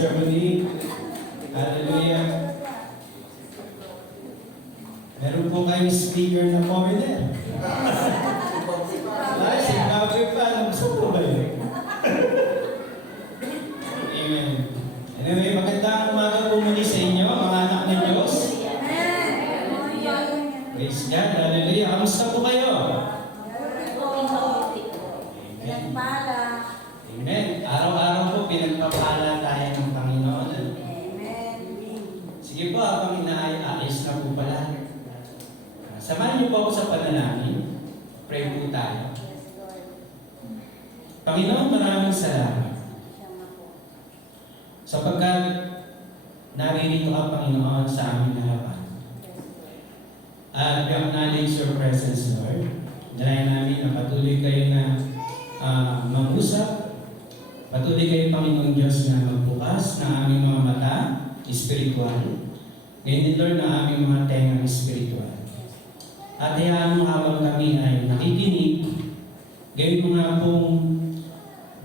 Sister Monique. Hallelujah. Meron po kayong speaker na foreigner. Ay, Zimbabwe pa. Gusto po ba yun? Amen. Anyway, magandang umaga po muli sa inyo, mga anak ng Diyos. Praise God. Hallelujah. Kamusta po kayo? Amen. Araw-araw po pinagpapala tayo ng Panginoon. Sige po, habang inaayos na po pala. Samahan niyo po ako sa panalangin. Pray po tayo. Panginoon, maraming salamat. Sapagkat naririto ang Panginoon sa aming harapan. At we acknowledge your presence, Lord. Dahil namin na patuloy kayo na mag-usap. Patuloy kayo, Panginoon Diyos, na magbukas ng aming mga mata, espiritual. Ngayon din, Lord, na aming mga tengang espiritual. At hayaan mo habang kami ay nakikinig, gawin mo nga pong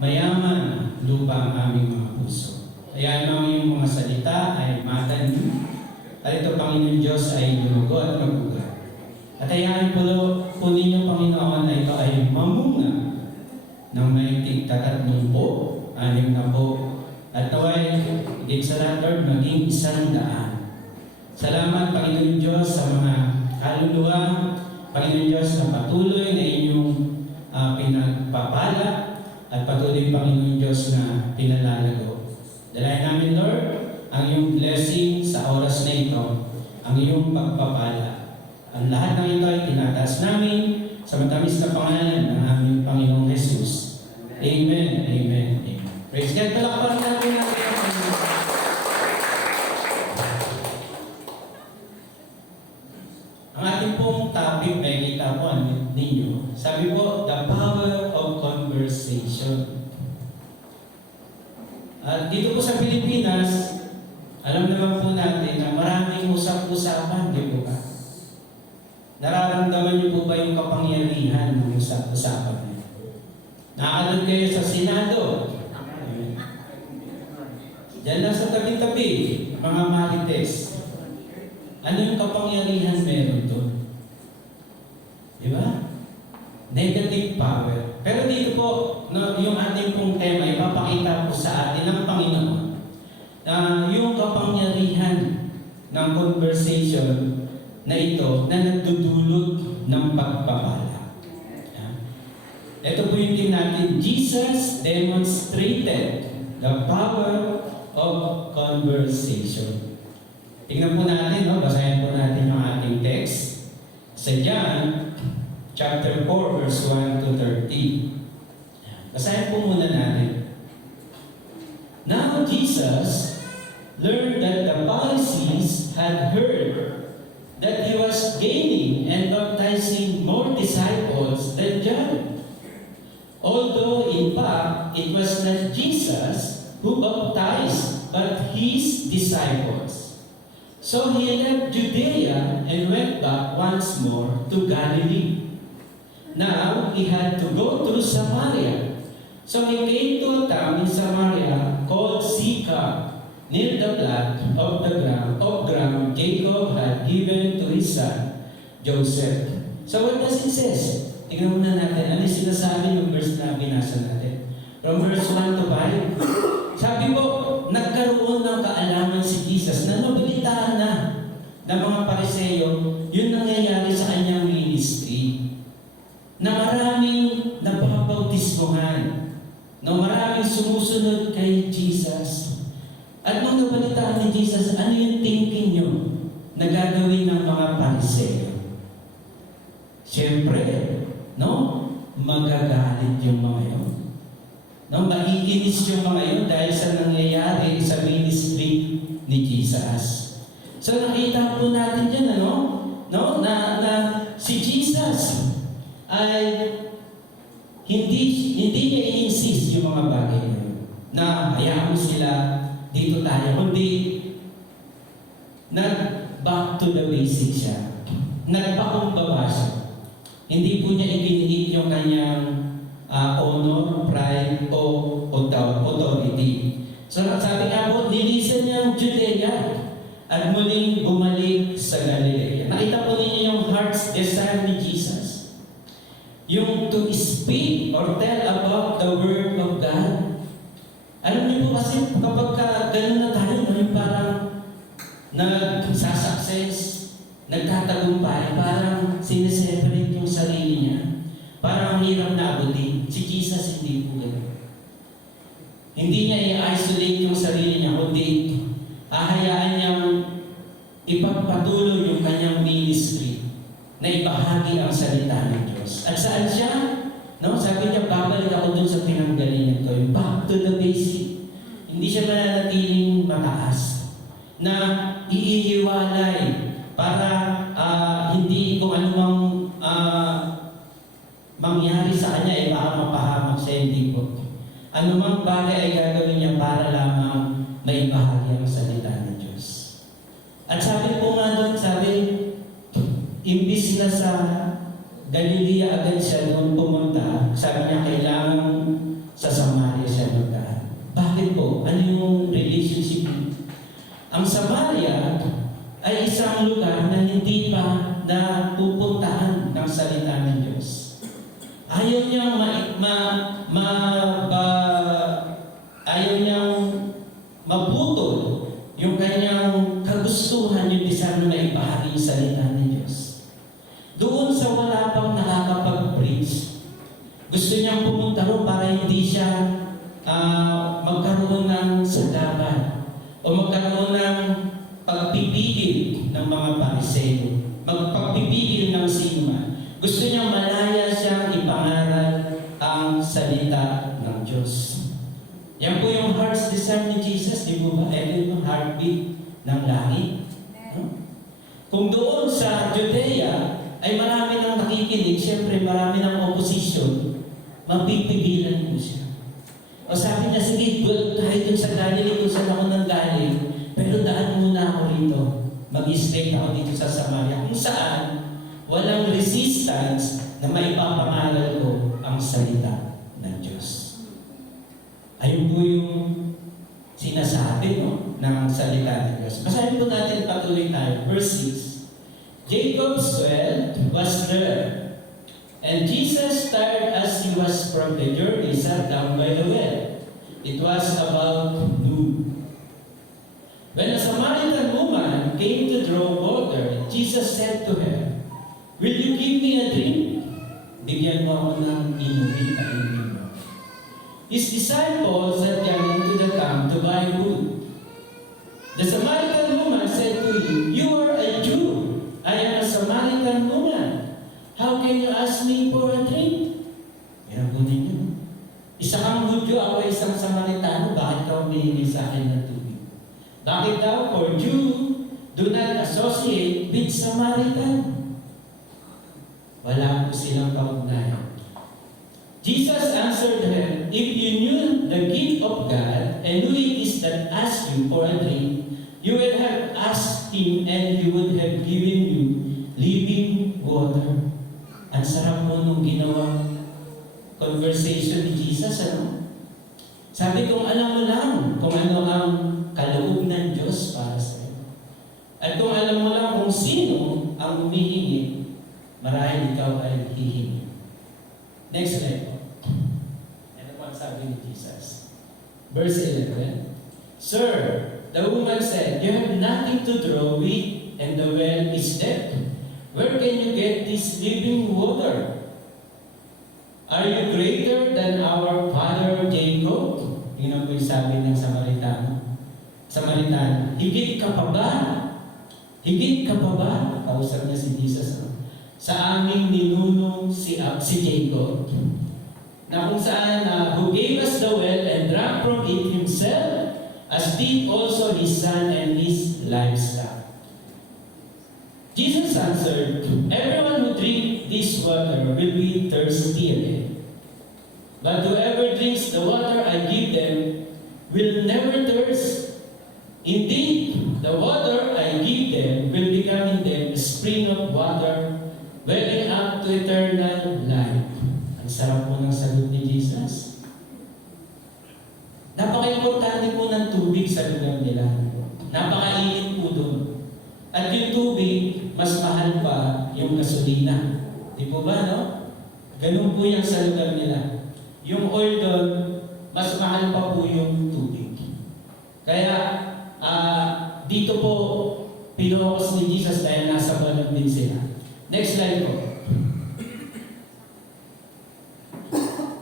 mayaman lupa ang aming mga puso. Hayaan mo yung mga salita ay matanim. At ito, Panginoon Diyos, ay lumugo at magugat. At hayaan po ninyo, Panginoon, na ito ay mamunga ng may tig-30 po, 60 po, at naway, higit sa lahat, Lord, maging 100. Salamat, Panginoon Diyos, sa mga kaluluwa, Panginoon Diyos, na patuloy na inyong pinagpapala, at patuloy, Panginoon Diyos, na pinalalago. Dalayan namin, Lord, ang iyong blessing sa oras na ito, ang iyong pagpapala. Ang lahat ng ito ay tinataas namin sa matamis na pangalan ng aming Panginoong Jesus. Amen, amen, amen. Praise God. Palakpakan natin natin ang Panginoon. Ang ating pong topic, may kita po ninyo. Sabi po, the power of conversation. At dito po sa Pilipinas, alam naman po natin na maraming usap-usapan, di po ba? Nararamdaman niyo po ba yung kapangyarihan ng usap-usapan niyo? Nakaalad kayo sa Senado. Diyan lang sa tabi-tabi, mga marites. Ano yung kapangyarihan meron doon? Di ba? Negative power. Pero dito po, yung ating pong tema, ipapakita po sa atin ng Panginoon na yung kapangyarihan ng conversation na ito na nagdudulot ng pagpapala. Ito po yung team natin. Jesus demonstrated the power of conversation. Tingnan po natin, no? Basahin po natin yung ating text sa John chapter 4, verse 1 to 30. Basahin po muna natin. Now Jesus learned that the Pharisees had heard that he was gaining and baptizing more disciples than John. Although in fact, it was not Jesus who baptized, but his disciples. So he left Judea and went back once more to Galilee. Now he had to go through Samaria. So he came to a town in Samaria called Sychar, near the plot of ground Jacob had given to his son Joseph. So what does it say? Tingnan muna natin, ano yung sinasabi ng verse na binasa natin? From verse 1 to 5. Sabi po, nagkaroon ng kaalaman si Jesus na nabalitaan na ng mga Pariseo, yun nangyayari sa kanyang ministry. Na maraming nababautismohan, na maraming sumusunod kay Jesus. At nung nabalitaan ni Jesus, ano yung thinking nyo na gagawin ng mga Pariseo? Siyempre, no? Magagalit yung mga yun. No? Maiinis yung mga yun dahil sa nangyayari sa ministry ni Jesus. So nakita po natin dyan, ano? No? Na si Jesus ay hindi niya i-insist yung mga bagay na yun. Na hayaan mo sila, dito tayo. Kundi nag-back to the basic siya. Nagpakumbaba siya. Hindi po niya ibinigit yung kanyang honor, pride, o authority. So sabi nga po, nilisan niya ang Judea at muling bumalik sa Galilea. Nakita po ninyo yung heart's desire ni Jesus. Yung to speak or tell about the Word of God. Alam niyo po kasi kapag gano'n na tayo, yung parang nagsasuccess, nagtatagumpay, parang sineseparate yung sarili niya. Parang hirap na abutin. Si Jesus hindi po gano'n. Hindi niya i-isolate yung sarili niya, kundi hahayaan niyang ipagpatuloy yung kanyang ministry na ibahagi ang salita ng Diyos. At saan siya? No? Sabi niya, babalik ako dun sa pinanggalingan ko. Yung back to the basic. Hindi siya mananatiling mataas. Na iihiwalay para hindi kung anumang mangyari sa kanya, baka mapahamak siya, hindi po. Anumang bagay ay gagawin niya para lamang maibahagi ang salita ng Diyos. At sabi po nga doon, imbis na sa Galilea agad siya doon pumunta, sabi niya kailangan sa Samaria siya magdaan. Bakit po? Ano yung relationship? Ang Samaria ay isang lugar na hindi pa napupuntahan ng salita ng Diyos. Ayaw niyang ayaw niyang maputol yung kanyang kagustuhan, yung desire na maibahagi yung salita ng Diyos. Doon sa wala pang nakakapag-preach, gusto niyang pumunta ro para hindi siya magkaroon ng sagaban o magkaroon ng pagpipigil ng mga Pariseo, magpagpipigil ng sinuma. Gusto niyang malaya siyang ipangaral ang salita ng Diyos. Yan po yung heart's desire ni Jesus, di po ba? Ito yung heartbeat ng langit. No? Kung doon sa Judea ay marami nang nakikinig, siyempre marami ng opposition, mapipigilan mo siya. O sabi niya, sige, tayo dun sa Galilee, kung saan ako nang galing, pero daan muna ako rito. Mag-stay ako dito sa Samaria, kung saan walang resistance na maipapangaral ko ang salita ng Diyos. Ayun po yung sinasabi ng salita ng Diyos. Basahin po natin, patuloy tayo. Verse 6. Jacob's well was there, and Jesus, tired as he was from the journey, sat down by the well. It was about noon. When a Samaritan woman came to draw water, Jesus said to her, "Will you give me a drink?" Bigyan mo ako ng inumin at inumin mo. His disciples had gone into the camp to buy food. The Samaritan woman said to him, "You are a Jew. I am a Samaritan woman. How can you ask me for a drink?" Yan po ninyo. Isa kang Hudyo, ako ay isang Samaritano. Bakit ka humihingi sa akin ng tubig? Bakit daw? For Jew do not associate with Samaritan. Wala po silang kaugnayan. Jesus answered her, "If you knew the gift of God and who it is that asks you for a drink, you would have asked Him and He would have given you living water." Ang sarap mo nung ginawang conversation ni Jesus, ano? Sabi kong alam mo lang kung ano ang kaloob ng Diyos para sa iyo. At kung alam mo lang kung sino ang humihingi, marahil ikaw ay hihingi. Next slide po. Ano po ang sabi ni Jesus? Verse 11. "Sir," the woman said, "you have nothing to draw with, and the well is deep. Where can you get this living water? Are you greater than our father Jacob?" Tingnan po yung sabi ng Samaritano. "Higit ka pa ba? Higit ka pa ba?" Kausap niya si Jesus. "Sa aming ninuno si Jacob, na kung saan who gave us the well and drank from it himself, as did also his son and his livestock." Jesus answered, "Everyone who drinks this water will be thirsty again. But whoever drinks the water I give them will never thirst. Indeed, the water I give them will become in them a spring of water welling up to eternal life." Ang sarap po ng sagot ni Jesus. Napaka importante po ng tubig sa lugar nila. Napakainit po doon. At yung tubig, mas mahal pa yung gasolina. Di po ba, no? Ganun po yan sa lugar nila. Yung oil doon, mas mahal pa po yung tubig. Kaya, dito po, pinokos ni Jesus dahil nasa balon din sila. Next slide po.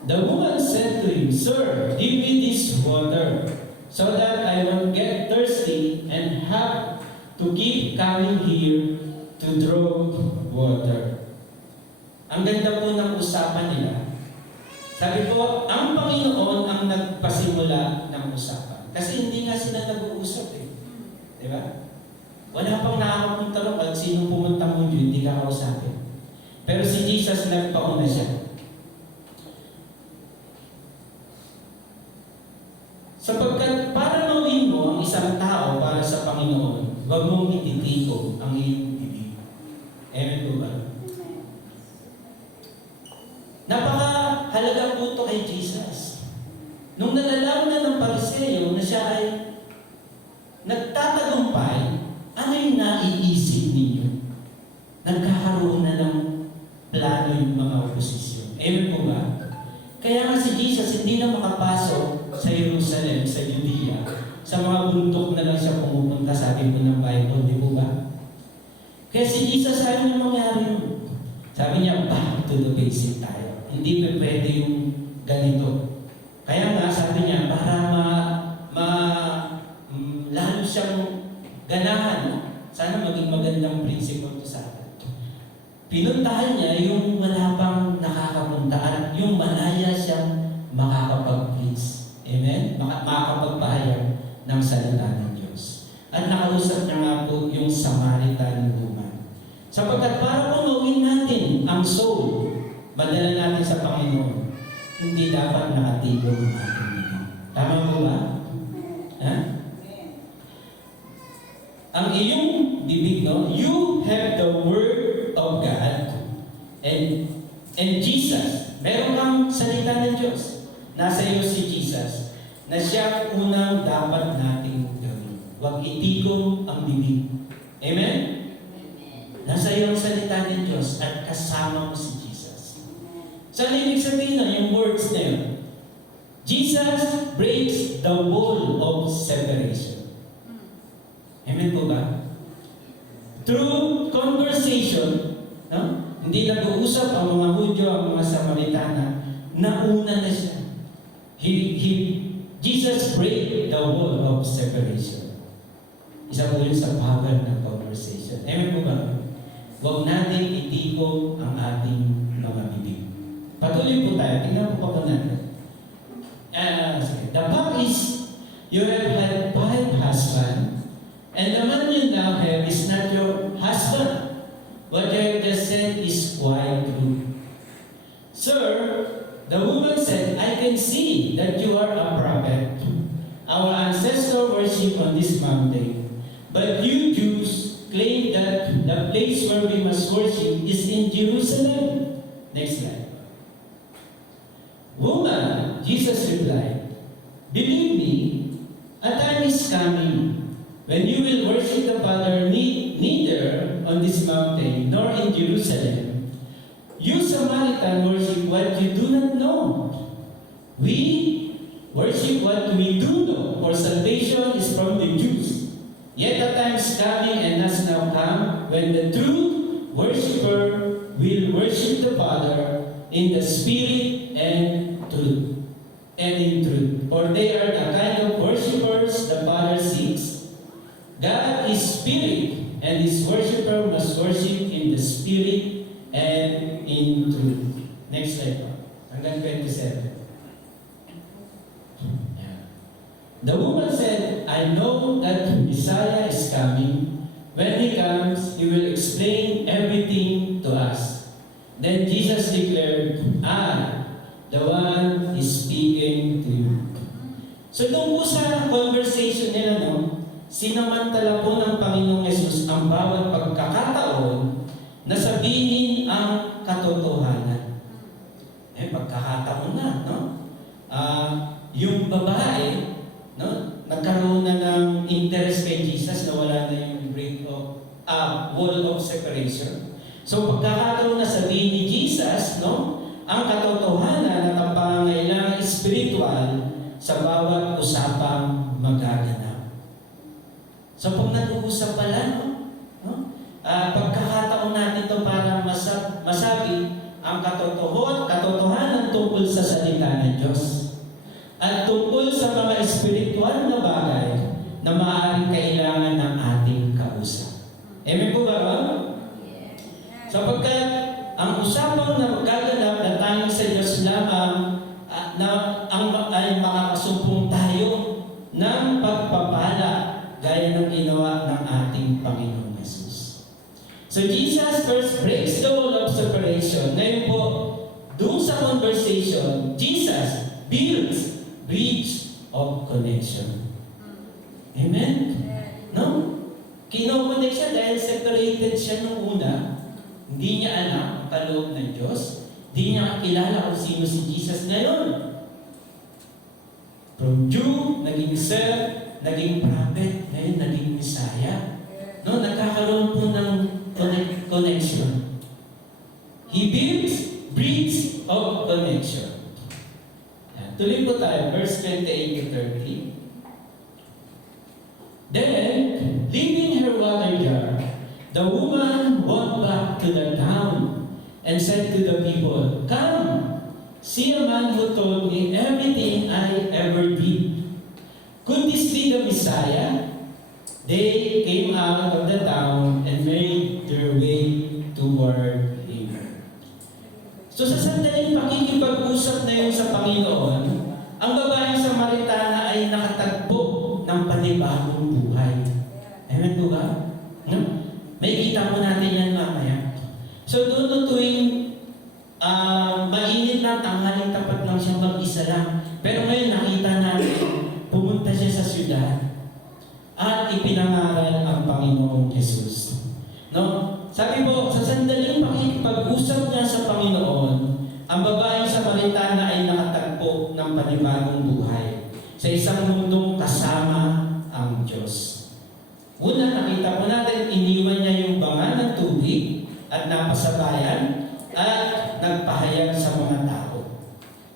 The woman said to him, "Sir, give me this water, so that I won't get thirsty and have to keep coming here to draw water." Ang ganda po ng usapan nila. Sabi ko, ang Panginoon ang nagpasimula ng usapan. Kasi hindi nga sila nag-uusap eh. Di ba? Wala pang nakakapunta rin pag sino pumunta mo yun, hindi ka kausapin. Pero si Jesus nagpauna siya. Sapagkat para mawin mo ang isang tao para sa Panginoon, huwag mong ititiko ang iyong bibig. Amen po ba? Napakahalaga po ito kay Jesus. Nung nalalaman na ng Pariseo na siya ay nagtatagumpay, ano yung naiisip ninyo? Nagkakaroon na ng plano yung mga oposisyon. Amen po ba? Kaya nga si Jesus hindi na makapasok sa Jerusalem, sa Judea. Sa mga bundok na lang siya pumupunta, sabi po ng Bible, di po ba? Kaya si Jesus ayaw niya mangyari yun. Sabi niya, back to the basic tayo. Hindi pa pwede yung ganito. Kaya nga, sabi niya, para lalo siyang ganahan, no? Sana maging magandang prinsipyo ito sa atin. Pinuntahan niya yung wala pang nakakapunta at yung malaya siyang makakapag-preach. Amen? Makakapagpahayag ng salita ng Diyos. At nakausap niya nga po yung Samaritan woman. Sapagkat para kung gawin natin ang soul, madala natin sa Panginoon, hindi dapat nakatigong ang ating bibig. Tama po ba? Ha? Ang iyong bibig, no? You have the Word of God and Jesus. Meron kang salita ng Diyos. Nasa iyo si Jesus na siya unang dapat nating gawin. Huwag itigong ang bibig. Amen? Nasa iyo ang salita ng Diyos at kasama mo si Jesus. So, ano ibig sabihin na yung words na yun? Jesus breaks the wall of separation. Amen po ba? Through conversation, no? Hindi nag-uusap ang mga Hudyo, ang mga Samaritana, nauna na siya. Jesus break the wall of separation. Isa po yun sa power ng conversation. Amen po ba? Huwag natin itikog ang ating mga bibig. Patuloy po tayo. Tingnan po pa natin. The fact is, you have had 5 husbands, and the man you now have is not your husband. What you have just said is quite true. Sir, the woman said, I can see that you are a prophet. Our ancestors worship on this mountain. But you Jews claim that the place where we must worship is in Jerusalem. Next slide. Woman, Jesus replied, believe me, a time is coming when you will worship the Father neither on this mountain nor in Jerusalem. You Samaritan worship what you do not know. We worship what we do know, for salvation is from the Jews. Yet a time is coming and has now come when the true worshipper will worship the Father in the Spirit and truth. And in truth. For they are the kind of worshipers the Father seeks. God is Spirit, and His worshipper must worship in the Spirit and in truth. Next slide. Hanggang 27. The woman said, I know that Messiah is coming. When He comes, He will explain everything to us. Then Jesus declared, I, the one is speaking to you. So doon po sa conversation nila, no, sinamantala po ng Panginoong Yesus ang bawat pagkakataon na sabihin ang katotohanan. Pagkakataon na, no? Yung babae, no? Nagkaroon na ng interest kay Jesus na wala na yung wall of separation. So pagkakataon na sabihin ni Jesus, no, ang katotohanan at ang pangangailangan spiritual sa bawat usapang magaganap. So pag nag-uusap pala, pagkakataon natin ito para masabi ang katotohanan tungkol sa salita ng Diyos at tungkol sa mga espiritual na bagay na maaaring kailangan ng ating kausap. Amen po ba? Sapagkat ang usapang na magaganap na tanging sa Diyos lamang ay makakasumpong tayo ng pagpapala gaya ng ginawa ng ating Panginoon Jesus. So Jesus first breaks the wall of separation. Ngayon po, doon sa conversation, Jesus builds bridge of connection. Amen? No? Kino-connect siya dahil separated siya nung una. Hindi niya alam ang kaloob ng Diyos. Hindi niya kilala kung sino si Jesus ngayon. From Jew, naging serf, naging prophet, ngayon naging Messiah. No, nagkakaroon po ng connection. He builds bridge of connection. Tuloy po tayo, verse 28 to 30. Then, leaving her water jar, the woman walked back to the town and said to the people, "Come, see a man who told me everything I ever did. Could this be the Messiah?" They came out of the town and made their way toward him. So sa sandaling pakikipag-usap na yun sa Panginoon, ang babaeng Samaritana ay nakatagpo ng panibagong buhay. Amen po ba? No? May kita po natin yan mamaya. So doon tuwing mainit na tanghaling tapat lang siya mag-isa lang. Pero ngayon nakita natin, pumunta siya sa syudad at ipinangaral ang Panginoong Jesus. No? Sabi po, sa sandaling pakikipag-usap niya sa Panginoon, ang babaeng Samaritana ay nakatagpo ng panibagong buhay sa isang mundong kasama ang Diyos. Una, nakita po natin, iniwan niya yung banga ng tubig at napasabayan at nagpahayag sa mga tao.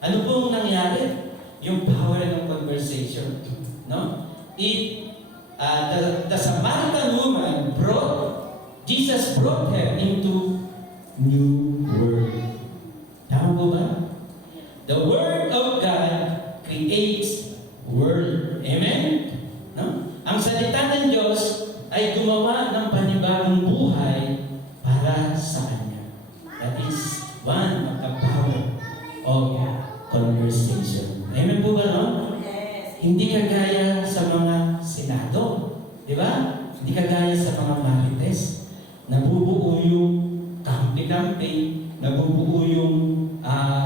Ano pong nangyari? Yung power ng conversation. No? The Samaritan woman Jesus brought her into new world. Tama po ba? The Word of God creates world. Amen? No? Ang salita ng Diyos ay gumawa ng panibagong buhay para sa Kanya. That is one of the power of conversation. Amen po ba, no? Yes. Hindi kagaya sa mga senado. Di ba? Hindi kagaya sa mga marites. Nabubuo yung kampi-kampi, nabubuo yung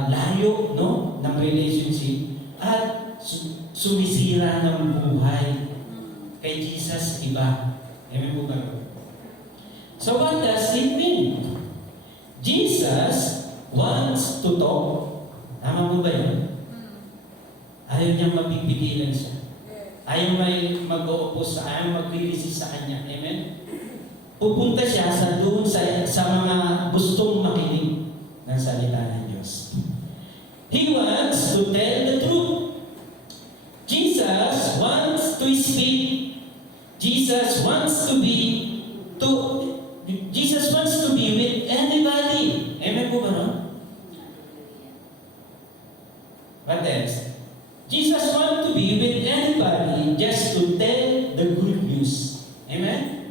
layo, no, ng relationship at sumisira ng buhay. Kay Jesus, iba. Amen po ba? So what does it mean? Jesus wants to talk. Tama po ba yun? Ayaw niyang mapipigilan siya. Ayaw may mag-o-oppose ayaw mag-resist sa Kanya. Amen? Pupunta siya doon sa mga gustong makinig ng salita ng Diyos. He wants to tell the truth. Jesus wants to speak. Jesus wants to be with anybody. Amen po ba, no? What else? Jesus wants to be with anybody just to tell the good news. Amen?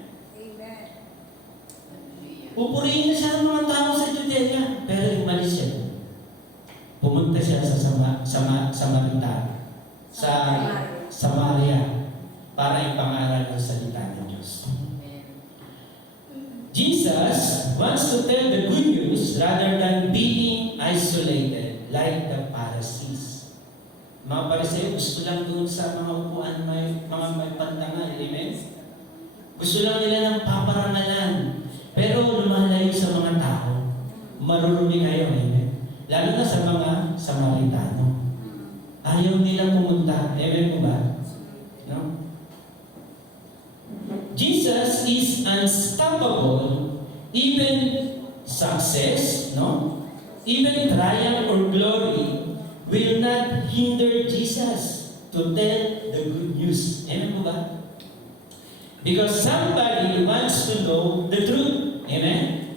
Pupurihin na siya ng mga tao sa Judea, pero umalis siya. Pumunta siya sa Samaria para ipangaral ang salita ng Diyos. Jesus wants to tell the good news rather than being isolated like the Pharisees. Mga Pariseo, gusto lang doon sa mga upuan may pantangal. Amen? Gusto lang nila ng paparangalan. Pero lumalayo sa mga tao. Marurumi kayo. Amen? Lalo na sa mga Samaritano. Ayaw nila pumunta. Amen po ba? unstoppable, even success, no? Even triumph or glory will not hinder Jesus to tell the good news. Amen po ba? Because somebody wants to know the truth. Amen?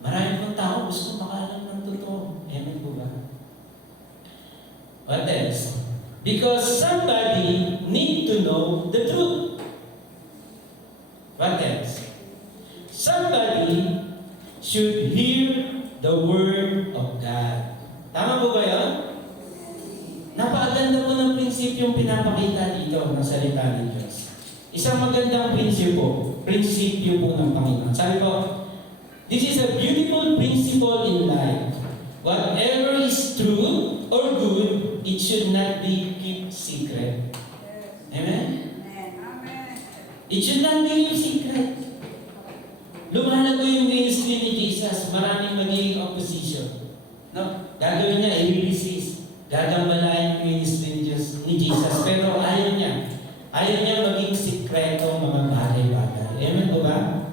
Marami pong tao gusto makaalam ng totoo. Amen po ba? What else? Because somebody need to know the truth. What else? Somebody should hear the Word of God. Tama po ba yun? Napakaganda po ng prinsipyong pinapakita dito ng salita ng Diyos. Isang magandang prinsipyo po ng Panginoon. Sabi po, this is a beautiful principle in life. Whatever is true or good, it should not be kept secret. Amen? It should not be kept secret. Lumalago yung ministry ni Jesus, maraming magiging opposition. No? Gagawin niya, i-resist. Gagambalain yung ministry ni Jesus. Pero ayaw niya. Ayaw niya maging sikreto mga bagay-bagay. Amen po ba?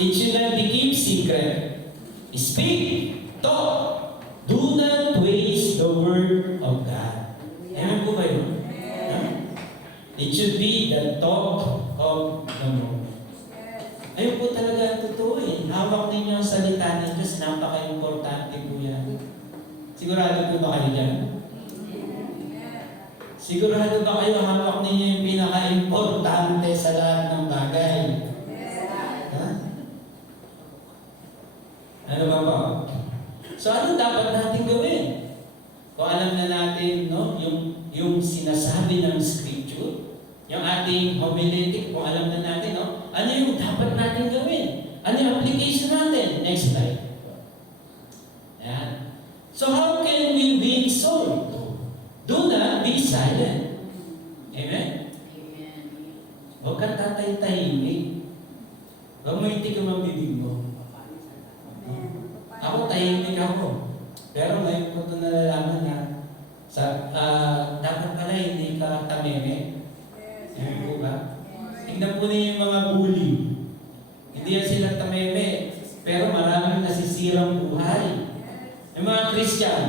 It should not be kept secret. Speak, talk. Do not waste the word of God. Amen po ba yun? It should be the talk of the moment. Ayun po talaga ang totoo eh. Hawak ninyo ang salita ng Diyos, napaka-importante po yan. Sigurado po ba kayo dyan? Sigurado ba kayo hawak ninyo yung pinaka-importante sa lahat ng bagay? Ha? Ano ba po? So ano dapat natin gawin? Kung alam na natin, no, yung sinasabi ng Scripture, yung ating homiletic, kung alam na natin, no, ano yung dapat natin gawin? Ano yung application natin? Next slide. Ayan. So how can we win soul? Do not be silent. Amen? Huwag kang tatay-tahimik. Huwag mo itik ang bibig mo. Ako, tahimik ako. Pero ngayon ko ito nalalaman na dapat pala hindi ka tameme. Amen po ba? Tignan po niyo yung mga bully. Hindi yan sila tameme. Pero maraming nasisirang buhay. Yung mga Christian,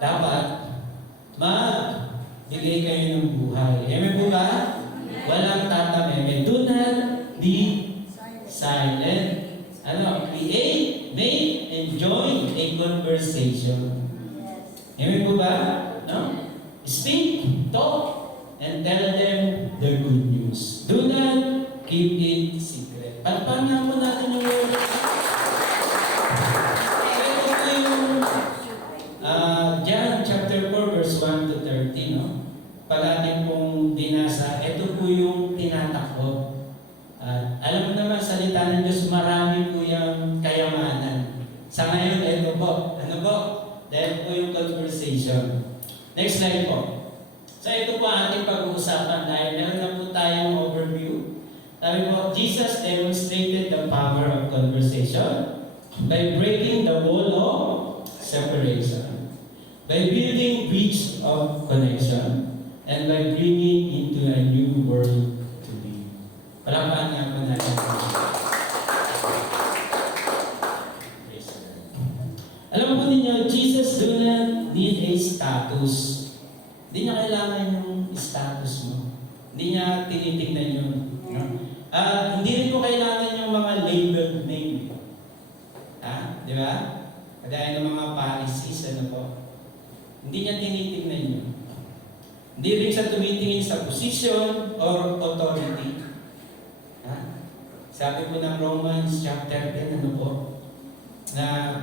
dapat magbigay kayo ng buhay. Amen po ba? Walang tatameme. Do not be silent. Create, make, and join a conversation. Amen po ba? No? Speak, talk, and tell them the good news. Do not keep it secret. Pagpana po natin yung word. Ito po yung John chapter 4 verse 1 to 30, no? Palagi pong binasa. Ito po yung tinatakbo. Alam mo naman, salita ng Diyos, marami po yung kayamanan. Sa ngayon, ito po. Ano po? Dahil po yung conversation. Next slide po. So ito po ating pag-uusapan dahil meron na po tayong overview. Sabi po, Jesus demonstrated the power of conversation by breaking the wall of separation, by building bridge of connection, and by bringing into a new world to be. Palakpakan nga po natin. Alam po ninyo, Jesus do not need a status. Hindi niya kailangan yung status mo. Hindi niya tinitignan yun. No? Hindi rin po kailangan yung mga labeled name. Di ba? Kagaya ng mga Pharisees, ano po? Hindi niya tinitignan yun. Hindi rin siya tumitingin sa position or authority. Sabi po ng Romans chapter 10, ano po? Na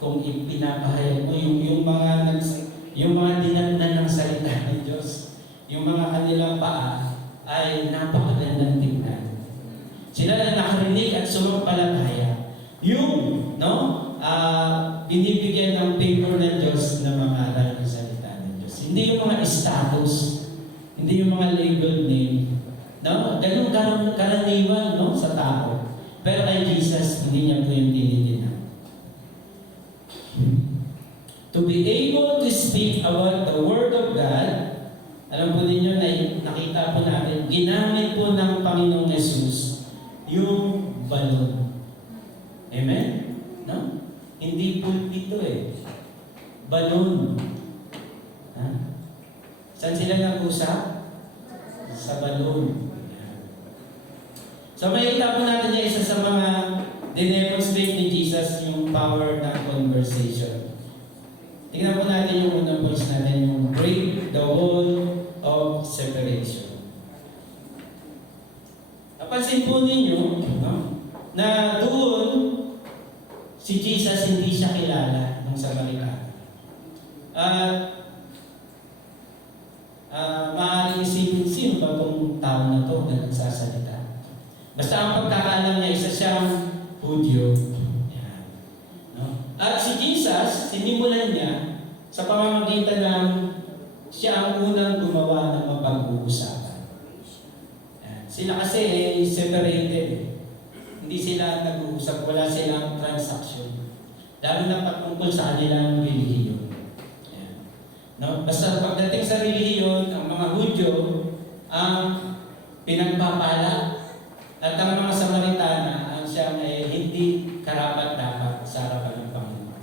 kung ipinapahayag mo yung mga dinatnan ng salita ng Diyos, yung mga kanilang paa ay napakagandang tingnan. Sila na nakarinig at sumampalataya. Yung, binibigyan ng favor ng Diyos na mga aral ng salita ng Diyos. Hindi yung mga status, hindi yung mga labeled name. No? Ganun karaniwan, no, sa tao. Pero kay Jesus, hindi niya po yung tinitingnan. To be able to speak about the Word of God, alam po ninyo na nakita po natin, ginamit po ng Panginoon Saan sila nag-usap? Sa balon. So makikita po natin yung isa sa mga dinemonstrate ni Jesus yung power ng conversation. Tingnan po natin yung unang points natin, yung break the wall of separation. Napansin po ninyo, no, na doon si Jesus hindi siya kilala ng Samaritan. Maaaring isipin sino ba itong tao na ito na nagsasalita. Basta ang pagkakaalam niya, isa siyang Hudyo. Yan. No? At si Jesus, sinimulan niya sa pamamagitan ng siya ang unang gumawa ng mapag-uusapan. Yan. Sila kasi separated. Hindi sila nag-uusap, wala silang transaction. Lalo na patungkol sa kanilang relihiyon. Yan. No? Basta pagdating sa relihiyon, ang mga Hudyo ang pinagpapala at ang mga Samaritana ang siyang hindi karapat-dapat sa harapan ng Panginoon.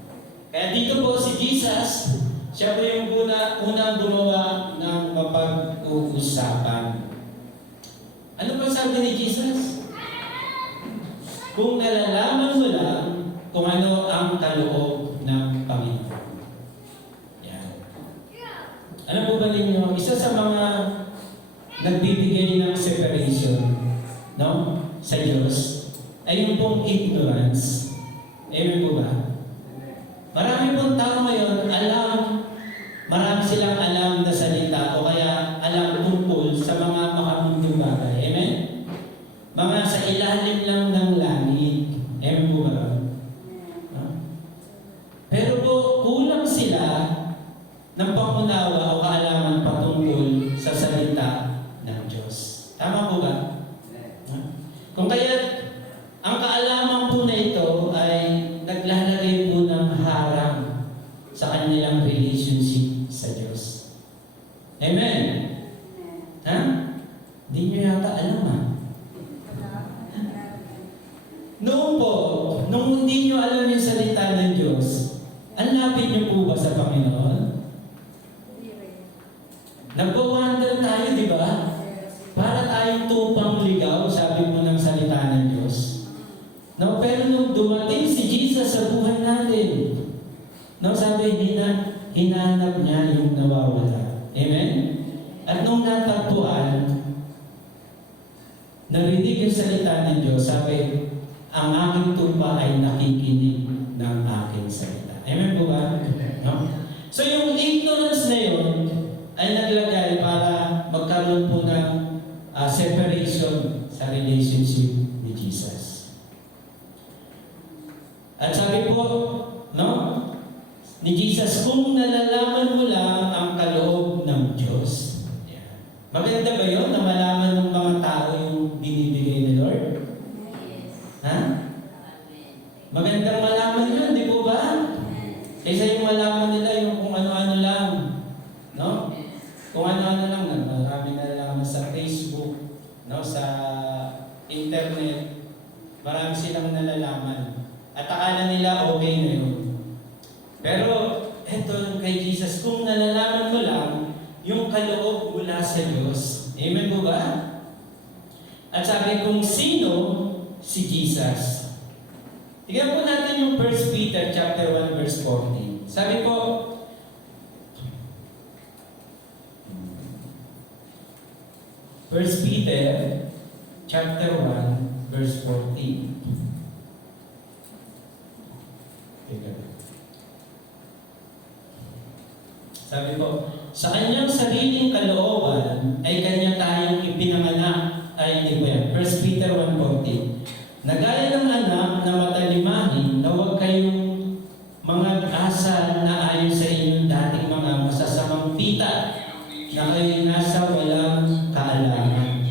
Kaya dito po si Jesus, siya po yung unang gumawa ng mapag-uusapan. Ano pa sabi ni Jesus? Kung nalalaman mo lang kung ano ang kaloob ng Panginoon. Yan. Alam po ba ninyo, isa sa mga nagbibigay ng separation, no, sa Diyos, ay yung pong ignorance. Amen po ba? Marami pong tao ngayon, marami silang alam na salita o kaya alam tungkol sa mga makamundong bagay. Amen? Mga sa ilalim lang ng langit. Amen po ba? No? Pero po, kulang sila ng pangunawa o kaalaman patungkol sa salita ng Diyos. Tama po ba? Kung kaya, ang kaalaman po na ito ay naglalagay po ng harang sa kanilang relationship sa Diyos. Amen? Ha? Hindi nyo yata alam ha? Noon po, nung hindi nyo alam yung salita ng Diyos, ang lapit nyo po ba sa Panginoon? Nagwa-wonder tayo, di ba? Para tayong tupang ligaw, sabi mo ng salita ng Diyos. No, pero nung dumating si Jesus sa buhay natin, no, sabi, hinanap niya yung nawawala. Amen? At nung natagpuan, narinig yung salita ng Diyos, sabi, ang aking tupa ay nakikinig ng aking salita. Amen po ba? No? So yung ignorance na yun ay naglagay para magkaroon po ng separation sa relationship ni Jesus. At sabi po, no, ni Jesus, kung nalalaman mo lang ang kaloob ng Diyos. Yeah. Maganda ba yun na malaman ng mga tao yung binibigay ni Lord? Yes. Ha? Magandang malaman yun, di po ba? Kaysa yung malaman nila yung kung ano-ano lang. No? Kung ano-ano lang, marami nalalaman sa Facebook, no, sa internet, marami silang nalalaman. At akala nila okay na yun. Pero, eto kay Jesus, kung nalalaman mo lang yung kaloob mula sa Diyos. Amen po ba? At sabi kung sino si Jesus. Tignan po natin yung 1 Peter chapter 1 verse 14. Sabi po, First Peter chapter 1 verse 14. Sabi po, sa kanyang sariling kalooban ay kanya tayong ipinanganak, ay hindi po yan, 1 Peter 1:14. Nagaya ng anak na matalimahin na huwag kayong mga asal na ayon sa inyong dating mga masasamang pita na kayo'y nasa walang kaalaman.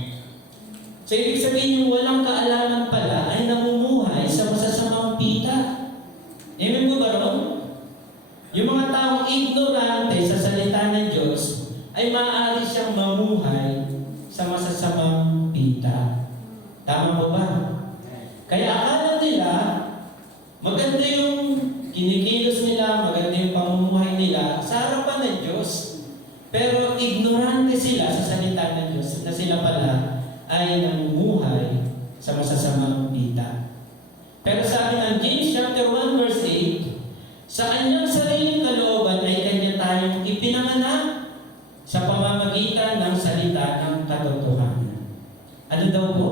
So, ibig sabihin yung walang kaalaman pala ay namumuhay sa masasamang pita. Amen po ba ron? Yung mga taong ignorante sa salita ng Diyos ay maaari siyang mamuhay sa masasamang pita. Tama po ba? Kaya akala nila, maganda yung kinikilos nila, maganda yung pamumuhay nila sa harapan ng Diyos. Pero Pero ignorante sila sa salita ng Diyos na sila pala ay namumuhay sa masasamang dita. Pero sabi ng James chapter 1 verse 8, sa kanyang sariling kalooban ay kanya tayong ipinanganak sa pamamagitan ng salita ng katotohanan. Ano daw po?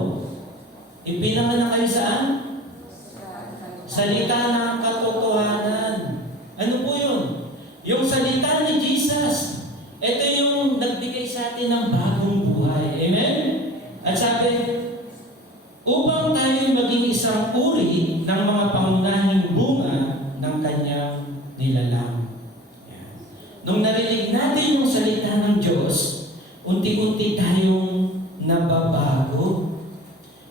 Ipinanganak kayo saan? Salita ng katotohanan. Ano po yun? Yung salita ni Jesus. Ito yung nagbigay sa atin ng bagong buhay. Amen? At sabi, upang tayo maging isang uri ng mga pangunahing bunga ng kanyang nilalang. Yan. Nung narinig natin yung salita ng Diyos, unti-unti tayong nababago.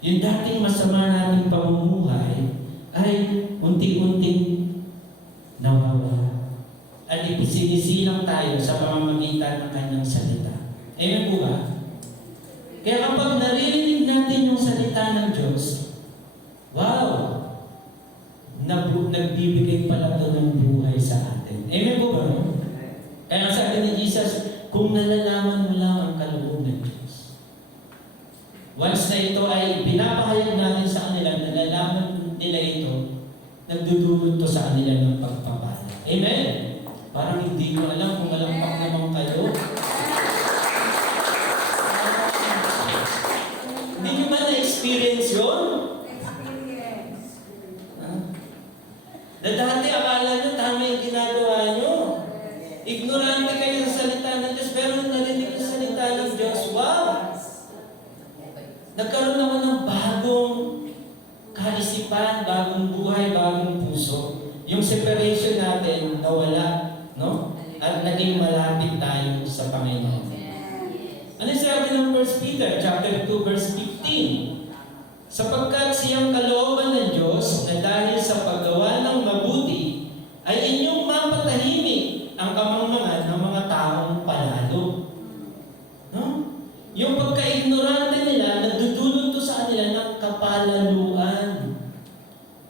Yung dating masama nating pamumuhay ay unti-unting nawawala. At ipisinisilang tayo sa pamamagitan ng kanyang salita. Amen po ba? Kaya kapag naririnig natin yung salita ng Diyos, wow! Nagbibigay pala ito ng buhay sa atin. Amen po ba? Kaya sabi ni Jesus, kung nalalaman mo lang ang kaloob ng Diyos. Once na ito ay pinapahayag natin sa kanila, nalalaman nila ito, nagdudulot to sa kanila ng pagpapala. Amen? Parang hindi ko alam kung malampak naman kayo. Hindi nyo ba na-experience yun? Na dati akala nyo tama yung ginagawa nyo. Ignorante kayo sa salita ng Diyos, pero nung narinig yung salita ng Diyos, wow! Nagkaroon ako ng bagong kaisipan, bagong buhay, bagong puso. Yung separation natin nawala, no? At naging malapit tayo sa Panginoon. Ano sabi ng 1 Peter chapter 2 verse 15? Sapagkat siyang kalooban ng Diyos na dahil sa paggawa ng mabuti ay inyong mapatahimik ang kamangmangan ng mga taong palalo. No? Yung pagka-ignorante nila, nagdudulot to sa kanila ng kapalaluan.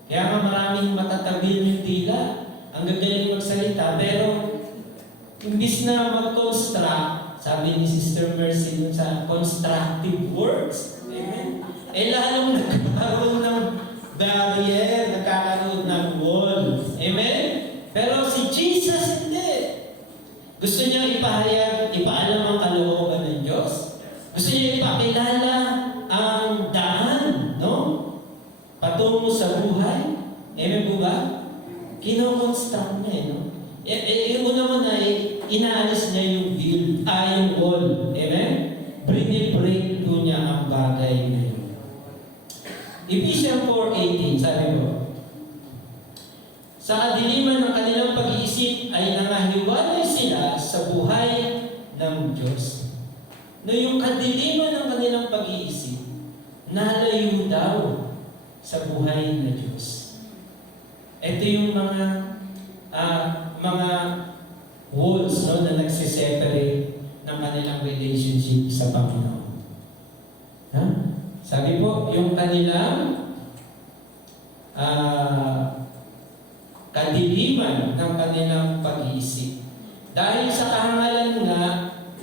Kaya nga maraming matatabil yung tila, ang gagaling magsalita, pero imbis na mag-construct, sabi ni Sister Mercy dun sa constructive words, amen? Lalong nagkakaroon ng barrier, nagkakaroon ng wall. Amen? Pero si Jesus hindi. Gusto niya ipaalam ang kalooban ng Diyos. Gusto niya ipakilala ang daan, no? Patungo sa buhay. Amen po ba? Kino-construct niya, no? Yung una mo na, inaalis niya yung build, yung wall. Amen? Brini-break po niya ang bagay na yun. Ephesians 4:18, sabi ko, sa kadiliman ng kanilang pag-iisip ay nangahiwalay sila sa buhay ng Diyos. No, yung kadiliman ng kanilang pag-iisip, nalayo daw sa buhay ng Diyos. Ito yung mga walls, no, na nagsiseparate ng kanilang relationship sa Panginoon. Ha? Sabi po, yung kanilang kadiliman ng kanilang pag-iisip. Dahil sa kahangalan nga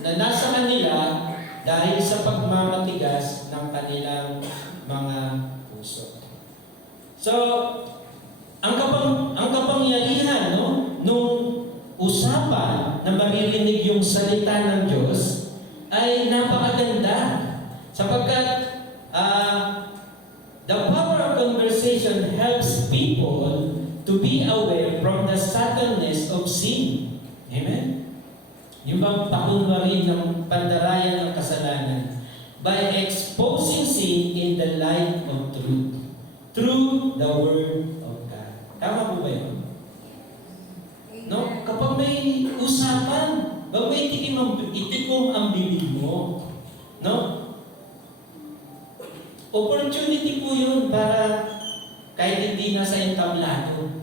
na nasa kanila, dahil sa pagmamatigas ng kanilang mga puso. So, ang kapangyarihan, no, nung usapan na maririnig yung salita ng Diyos ay napakaganda. Sapagkat the power of conversation helps people to be aware from the subtleness of sin. Amen? Yung bang pakunwari ng pandarayan ng kasalanan by exposing sin in the light of truth through the Word of God. Tama po ba yun? No? Kapag may usapan, bag may itikom ang bibig mo. No? Opportunity po yun para kahit hindi nasa entablado.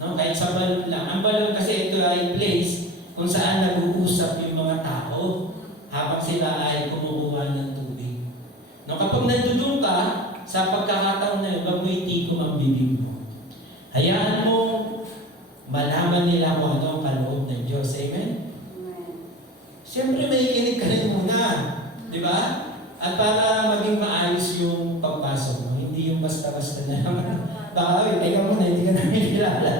No? Kahit sa balon lang. Ang balon kasi ito ay place kung saan nag-uusap yung mga tao habang sila ay kumukuha ng tubig. No? Kapag nandun ka, sa pagkakataon na yun, wag mo itikom ang bibig mo. Hayaan mo malaman nila kung ano ang kaloob ng Diyos. Amen? siyempre may kinig ka rin muna. Di ba? At para maging maayos yung pagpasok mo, hindi yung basta-basta na lang. Baka, teka muna, hindi ka namin kilala.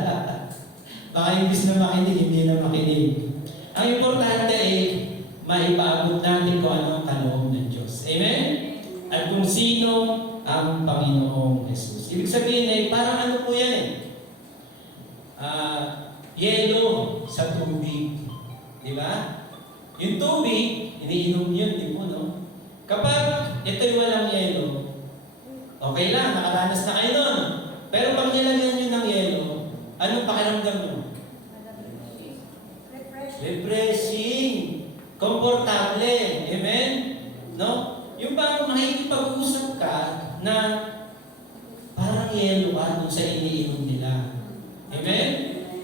Baka imbis na makinig, hindi na makinig. Ang importante ay maipaabot natin kung ano ang kaloob ng Diyos. Amen? At kung sino ang Panginoong Jesus. Ibig sabihin ay parang ano po yan eh. Yelo sa tubig. Di ba? Yung tubig, iniinom yun, di po, no? Kapag ito'y walang yelo, okay lang, nakaranas na kayo nun. Pero pag nilagyan nyo ng yelo, anong pakiramdam nyo? Refreshing. Komportable. Amen? No? Yung parang makikipag-usap ka na parang yelo ka dun sa iniinom nila. Amen?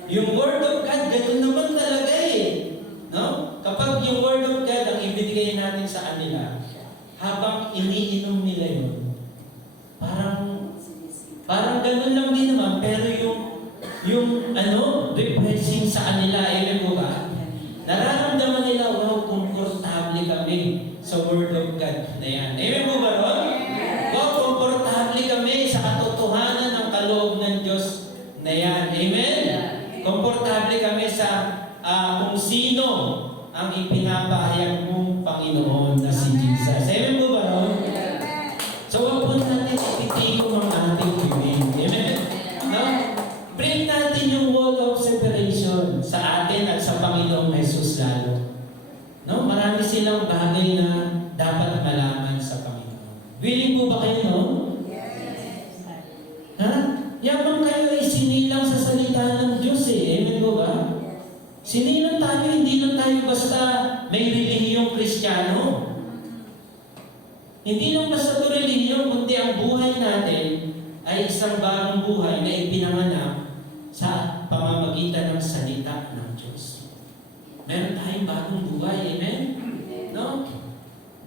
Yung Word of God, gano'n naman talaga eh. No? Kapag yung Word of God ang ibigay natin sa kanila, habang iniinom nila yun, parang gano'n lang din naman, pero yung refreshing sa kanila, amen po ba? Nararamdaman nila, wow, komportable kami sa Word of God na yan. Amen po ba ron? Wow, komportable kami sa katotohanan ng kaloob ng Diyos na yan. Amen? Komportable kami sa kung sino ang ipinapahayag mong Panginoon na si Jesus. Amen po ba ron? So, wag po natin ititigong ang ating bibig. Amen? No? Bring natin yung wall of separation sa atin at sa Panginoong Jesus lalo. No? Marami silang bagay na dapat malaman sa Panginoon. Willing po ba kayo, no? Yes. Ha? Yabang kayo ay sinilang sa salita ng Diyos eh. Amen po ba? Sinilang tayo, hindi lang tayo basta may relihiyong Kristiyano. Hindi lang basta ito relihiyon, kundi ang buhay natin ay isang bagong buhay na ipinanganak sa pamamagitan ng salita ng Diyos. Meron tayong bagong buhay, amen? No?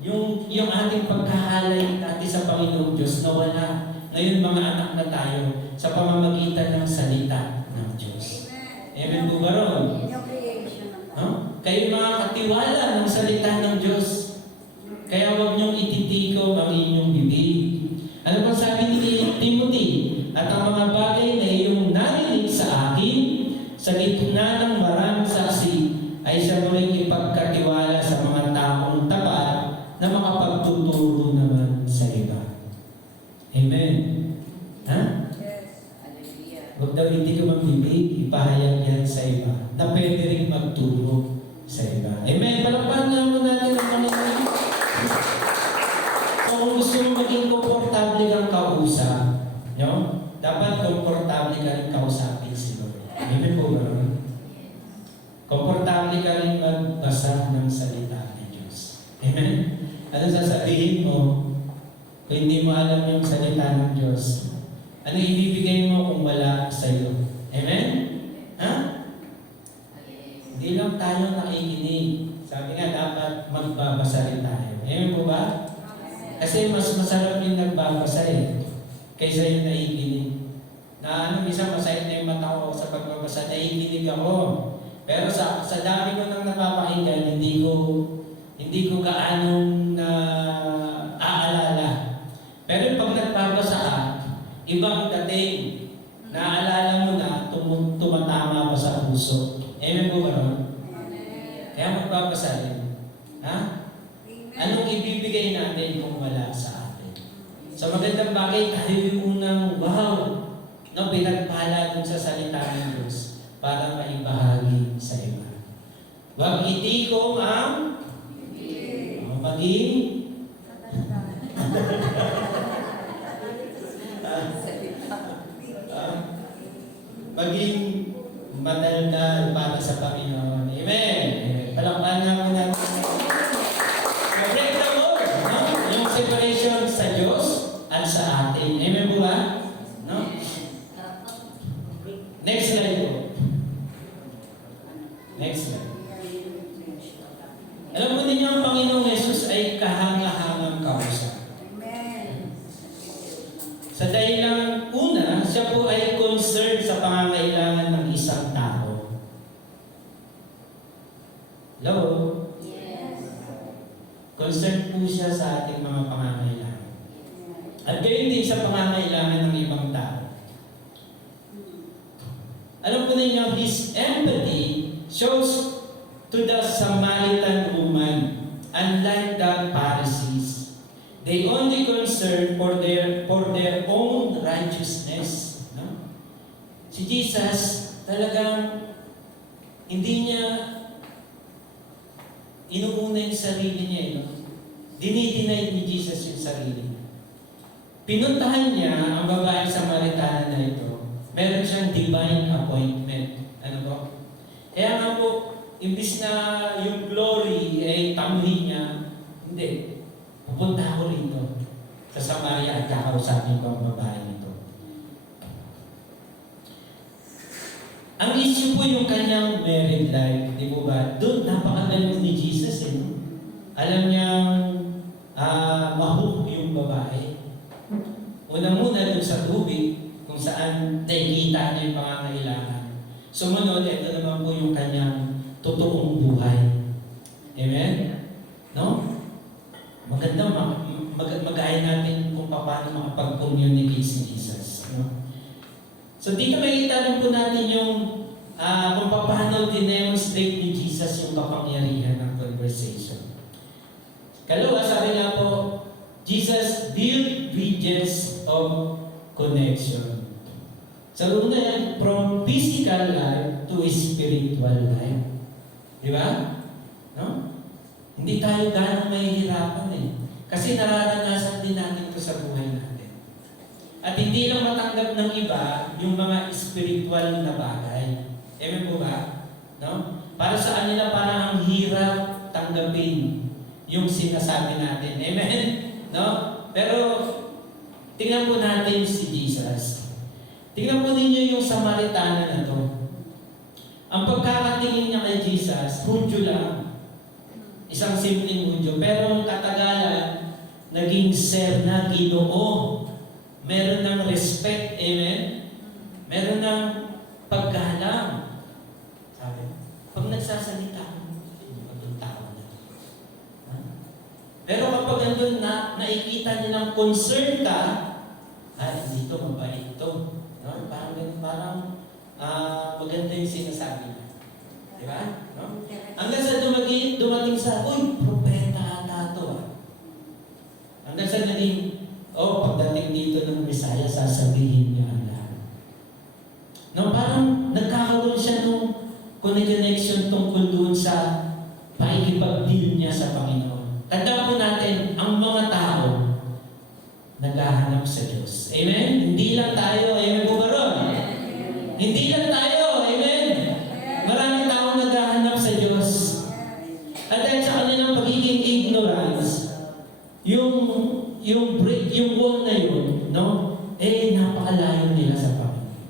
Yung ating pagkahalay natin sa Panginoong Diyos na wala. Ngayon mga anak na tayo sa pamamagitan ng salita ng Diyos. Amen po ba ron? No? Kayo mga katiwala ng salita ng Diyos. Kaya huwag niyong ititikom ang inyong bibig. Ano pang sabi ni Timothy? At ang mga bagay na iyong narinig sa akin, sa gitna ng maraming saksi, ay siya mo rin ipagkatiwala sa mga taong tapat na makapagtuturo naman sa iba. Amen? Ha? Yes. Hallelujah. Huwag daw hindi ka magbibig, ipahayag yan sa iba, na pwede rin magturo sa iba. Amen? Palakpakan naman natin ang Panginoon. So kung gusto mo maging komportable kang kausap, dapat komportable ka rin kausapin si Lord. Amen po ba? Komportable ka rin magbasa ng salita ng Diyos. Amen? Ano sasabihin mo kung hindi mo alam yung salita ng Diyos? Ano ibibigay mo kung wala sa iyo? Amen? Ha? Hindi lang tayo nakikinig. Sabi nga, dapat magbabasa rin tayo. Amen po ba? Kasi mas masarap yung nagbabasa kaysa yung nakikinig. Minsan masayang na yung mata ko sa pagbabasa, nakikinig ako. Pero sa dami ko nang napapakinggan, hindi ko gaanong aalala. Pero pag nagbabasa ka, ibang dating, naalala mo na, tumatama pa sa puso. Amen po ba ron? Kaya magbabasa rin. Ha? Anong ibibigay natin kung wala sa atin? Sa magandang bagay, tayo yung unang pinagpala dun sa salita ng Diyos para maibahagi sa iba. Huwag itikom ang maging maging madaldal para sa Panginoon. Amen. Palakpakan nga muna. Break the wall. No? Yung separation sa Diyos at sa atin. Amen po ba? No? Next slide po. Next slide. Alam mo ninyo ang Panginoong Jesus ay kahanga Concerned po siya sa ating mga pangangailangan. At gayon din sa pangangailangan ng ibang tao. Alam po ninyo, His empathy shows to the Samaritan woman, unlike the Pharisees. They only concern for their own righteousness. No? Si Jesus talagang hindi niya inuuna yung sarili niya. No? Dinidinay ni Jesus yung sarili niya. Pinuntahan niya ang babaeng Samaritana na ito. Meron siyang divine appointment. Ano po? Kaya nga po, imbis na yung glory ay tamuhin niya, hindi. Pupunta ako rito sa Samaria at kakausapin ko ang babae nito. Ang issue po yung kanyang married life, di po ba? Doon, napakagaling ni Jesus eh. Alam niyang mahook yung babae. Una-muna doon sa tubig, kung saan nakikita niya yung pangangailangan. Sumunod, ito naman po yung kanyang totoong buhay. Amen? No? Maganda, mag-aya natin kung paano makapag-communicate si Jesus. No? So dito makikita rin po natin yung kung paano dinemonstrate ni Jesus yung kapangyarihan ng conversation. Kalawa, sabi nga po, Jesus built bridges of connection. Sa una yan, from physical life to spiritual life. Di ba? No? Hindi tayo ganang mahihirapan eh. Kasi nararanasan din natin ito sa buhay natin. At hindi lang matanggap ng iba yung mga spiritual na bagay. Amen po ba? No? Para sa kanila parang ang hirap tanggapin yung sinasabi natin. Amen? No? Pero tingnan po natin si Jesus. Tingnan po ninyo yung Samaritana na to. Ang pagkakatingin niya kay Jesus, Hudyo lang. Isang simpleng Hudyo. Pero ang katagalan, naging Sir na Ginoo. Meron ng respect, amen? Meron ng paggalang. Sabi, pag nagsasalita, maging tao na. Pero kapag andun na, nakikita nilang concern ka, dito mabait ito. No? Parang maganda yung sinasabi niya. Di ba? No? Hanggang sa dumating sa, propeta ata ito. Hanggang sa naging, pagdating dito ng Messiah, sasabihin niya ang lahat. No, parang nagkakaroon siya nung connection tungkol doon sa pakikipag-deal niya sa Panginoon. Tandaan po natin, ang mga tao naghahanap sa Diyos. Amen? Hindi lang tayo. Amen po ba ron? Hindi lang tayo. Amen? Maraming tao naghahanap sa Diyos. At dahil sa kanilang pagiging ignorance, yung wall na yun, no? Napakalayo nila sa Panginoon.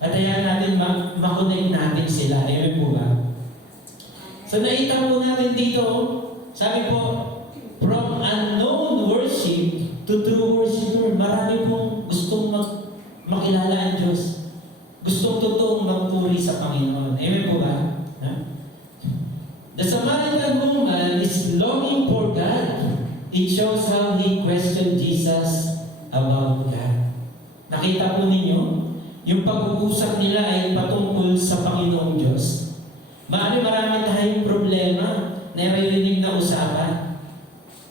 At kaya natin makonect natin sila. Amen po ba? So nakita po natin dito, sabi po, from unknown worship to true worshiper, marami pong gustong makilala ang Diyos. Gustong totoong magpuri sa Panginoon. Amen po ba? The Samaritan woman is longing for God. It shows how he questioned Jesus about God. Nakita po ninyo, yung pag-uusap nila ay patungkol sa Panginoong Diyos. Marami tayong problema na naririnig na usapan.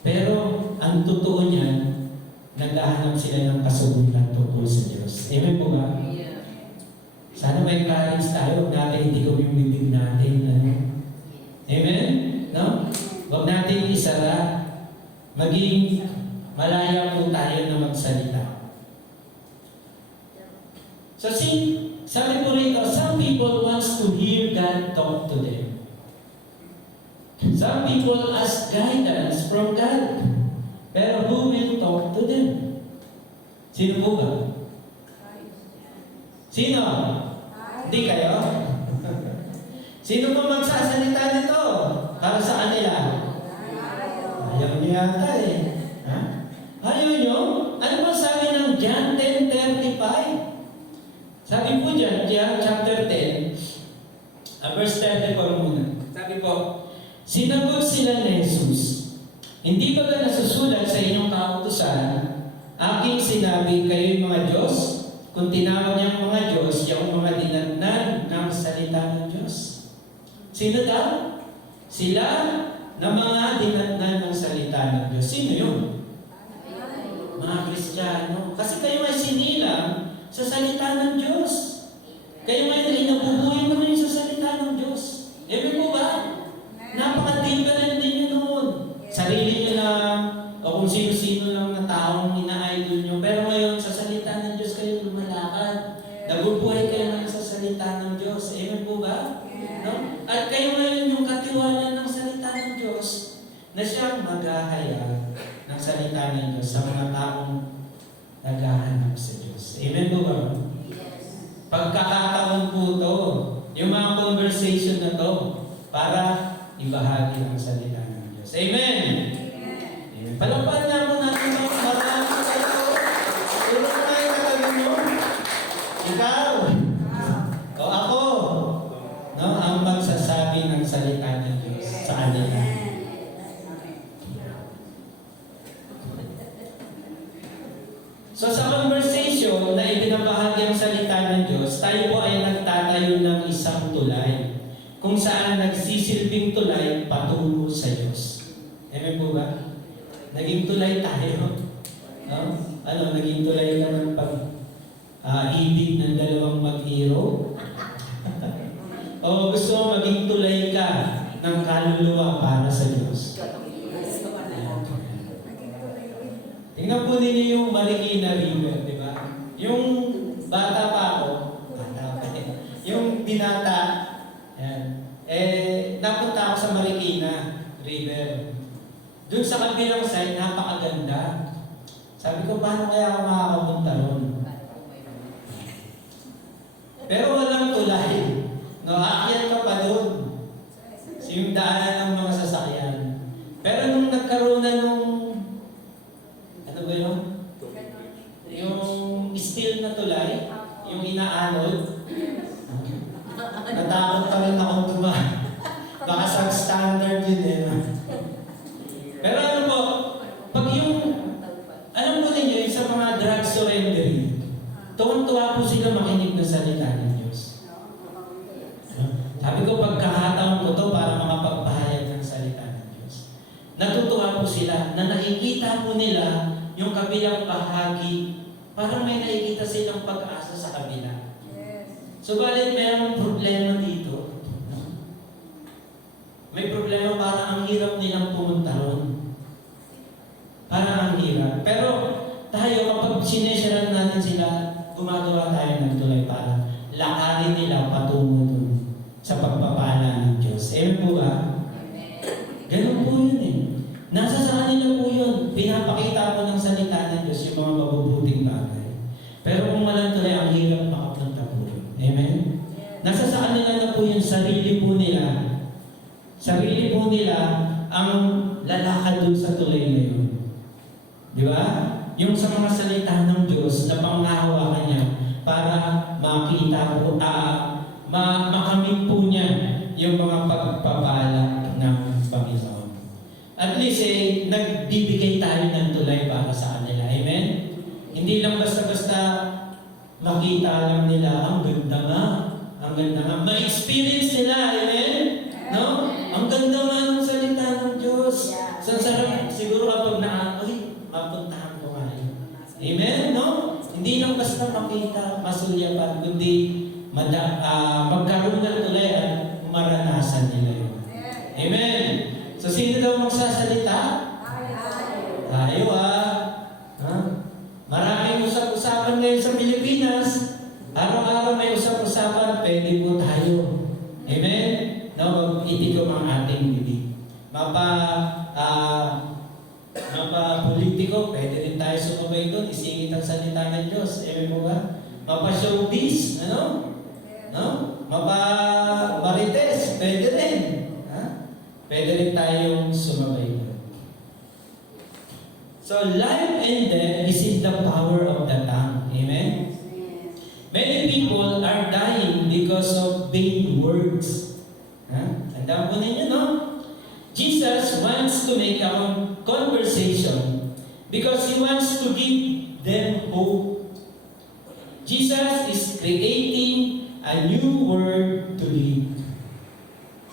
Pero ang totoo niyan, naghahanap sila ng kasagutan tungkol sa Diyos. Amen po ba? Sana may courage tayo, natin hindi ko yung bibig natin. Ano? Amen? No? Huwag natin isara. Maging malaya po tayo na magsalita. So sabi po rito, some people wants to hear God talk to them. Some people ask guidance from God. Pero who will talk to them? Sino po ba? Sino? Hindi kayo? Sino po magsasalita nito? Para sa kanila? Ayaw niyo yata eh. Ha? Ayaw niyo? Ano ba sabi ng John 10:35? Sabi po dyan, John chapter 10, verse 34 muna. Sabi po, sinagot sila ni Jesus, Hindi ba nasusulat sa inyong kautusan, aking sinabi kayo'y mga Diyos? Kung tinawag niyang mga Diyos, yung mga dinatnan ng salita ng Diyos. Sino daw? Sila na mga dinatnan ng salita ng Diyos. Sino yun? Mga Kristiyano. Kasi kayo ay sinilang sa salita ng Diyos. Kayo ay nabubuhay mo rin sa salita ng Diyos. Ewan mo ba? Napaka-different din yun noon. Sarili nyo lang, o kung sino-sino lang na taong ina-idol nyo. Pero ngayon, sa salita ng Diyos kayo lumalakad. Nabubuhay kayo ngayon sa salita ng Diyos. Ewan po ba? No? At kayo ngayon yung katiwala ng salita ng Diyos na siyang maghahayag ng salita ng Diyos sa mga taong naghahanap sa Diyos. Amen po ba? Pagkakataon po ito, yung mga conversation na to para ibahagi ang salita ng Diyos. Amen! Amen. Palampahan na po natin mga marami kayo. Tulog na kayo katabi nyo. Ikaw. O ako. No, ang magsasabi ng salita ng Diyos sa kanila. So sa conversation na ibinabahagi ang salita ng Diyos, tayo po ay nagtatayo ng isang tulay kung saan nagsisilbing tulay patungo sa Diyos. Amen po ba? Naging tulay tayo. No? Ano, naging tulay ka ng pag-ibig ng dalawang mag-iro? O gusto mo maging tulay ka ng kaluluwa para sa Diyos? Tingnan po ninyo yung Marikina River, di ba? Yung bata pa ako, yung binata, yan. Napunta ako sa Marikina River. Doon sa kabilang side, napakaganda. Sabi ko, paano kaya ako makakapunta ron? Pero walang tulay. No, aakyat ka pa doon. So, yung daanan ng mga sasakyan. Pero nung nagkaroon na nung ano ba yun? Yung steel na tulay, yung inaanod, natakot pa rin akong baka sub-standard yun eh. Pero ano po, pag yung, alam po ninyo, yung sa mga drug surrendering, tuwang-tuwa po sila makinig ng salita ng Diyos. Sabi ko, pagkakataon ko to para makapagpahayag ng salita ng Diyos. Natutuwa po sila na nakikita po nila yung kabilang bahagi, parang may nakikita silang pag-asa sa kabila. Subalit mayroong problema dito. May problema parang ang hirap nilang pumunta ron. Parang ang hirap. Pero tayo, kapag sinesyaran natin sila, gumagawa tayo ng tulay para lakarin nila patungo dun sa pagpapala ng Diyos. Po ba? Ganun po yun eh. Nasa sa kanila po yun. Pinapakita po ng salita ng Diyos yung mga mabubuting bagay. Pero kung walang tulay, ang hirap makapunta po yun. Amen? Nasa sa kanila na po yung sarili po nila. Sarili po nila ang lalakad dun sa tulay na yun. Di ba? Yung sa mga salita ng Diyos na panghahawakan niya para makita po, makamit po niya yung mga pagpapala ng Panginoon. At least nagbibigay tayo ng tulay para sa kanila. Amen? Hindi lang basta-basta makita lang nila, ang ganda nga. Ang ganda nga. Ma-experience nila. Amen? No? Ang ganda nga ng salita ng Diyos. So, sarap. Siguro kapag mapuntahan ko nga yun. Amen? No? Hindi lang basta makita, masulyapan, kundi magkaroon ng tulay at maranasan nila yun. Amen? So, sino daw magsasalita? Tayo Maraming usap-usapan ngayon sa Pilipinas. Araw-araw may usap-usapan, pwede po tayo. Amen? No, itikom ang ating bibig. Mapa-politiko, pwede rin tayo sumabay doon, isingit ang salita ng Diyos. Amen po ba? Mapa-showbiz, ano? No? Mapa-marites, pwede rin. Pwede rin tayong sumabay doon. So, life and death is in the power of the tongue. Amen? Many people are dying because of vain words. Tandaan po ninyo, no? Jesus wants to make a conversation because He wants to give them hope. Jesus is creating a new world to live.